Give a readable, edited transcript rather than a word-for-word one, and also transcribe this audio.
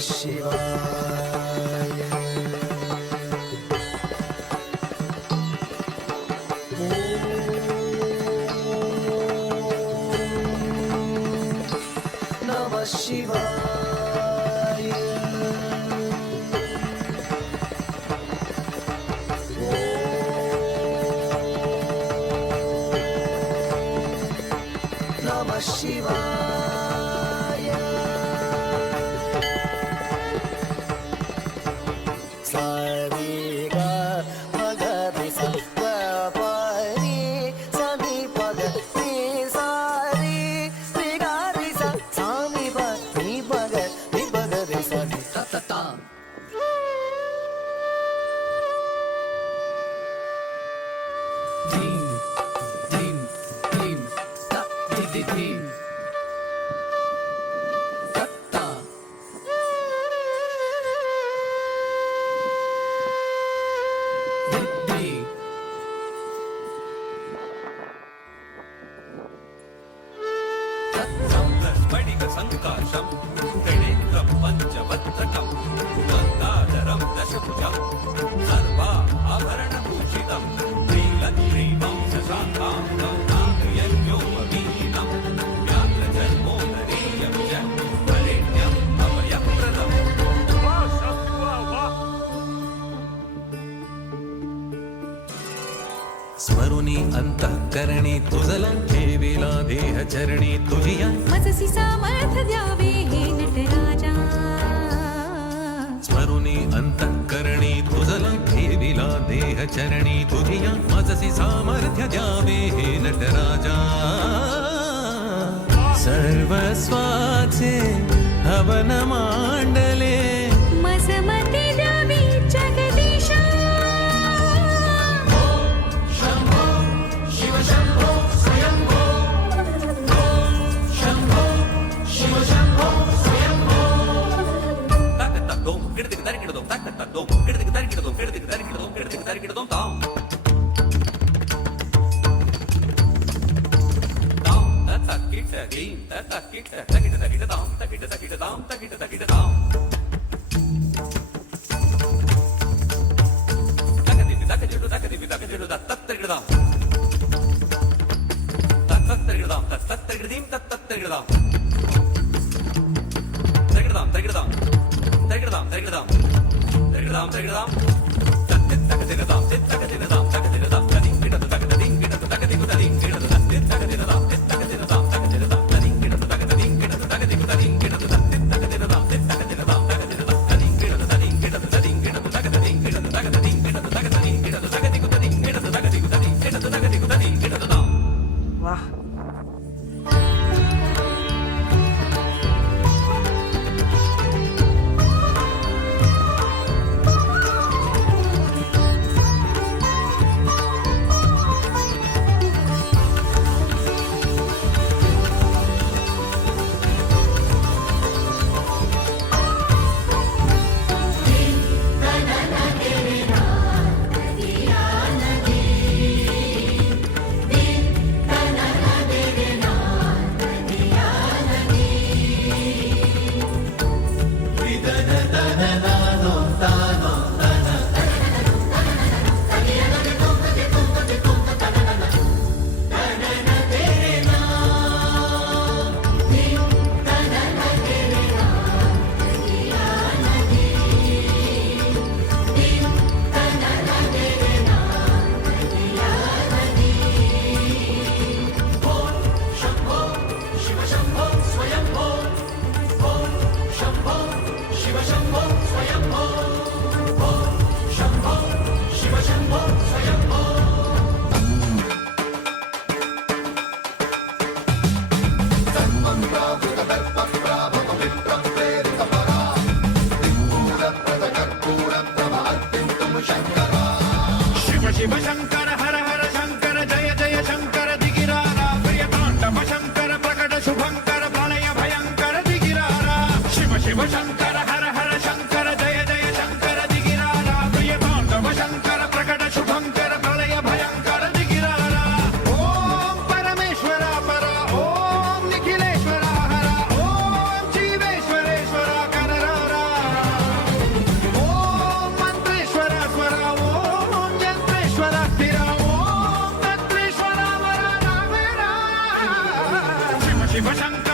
शिवाय नमः शिवाय नमः शिवाय सारे गा मगरे सा परी समी पग रे सारे रे गा रे सा सामी पग रे सा रे ता ता ता धीम धीम धीम ता धी धी धीम ता ता धी धी स्फटिक संकाशं त्रिनेत्रं पंचवक्त्रकं गंगाधरं दशभुजं सर्वा आभरणभूषितं श्रीलक्ष्मीं शशाङ्कां नागयज्ञोपवीतं व्याघ्रजन्मोदरीयं च वरेण्यम् अभयप्रदम् स्मरुनी अंतःकरणी तुझला ठेविला देह चरणी तुझिया मजसी सामर्थ द्यावे हे नटराजा स्मरुनी अंतःकरणी तुझला ठेविला देह चरणी तुझिया मजसी सामर्थ्य द्यावे हे नटराजा सर्वस्वाचे हवन मांडले मजमती द्यावी जगदीशा शिवशङ्कर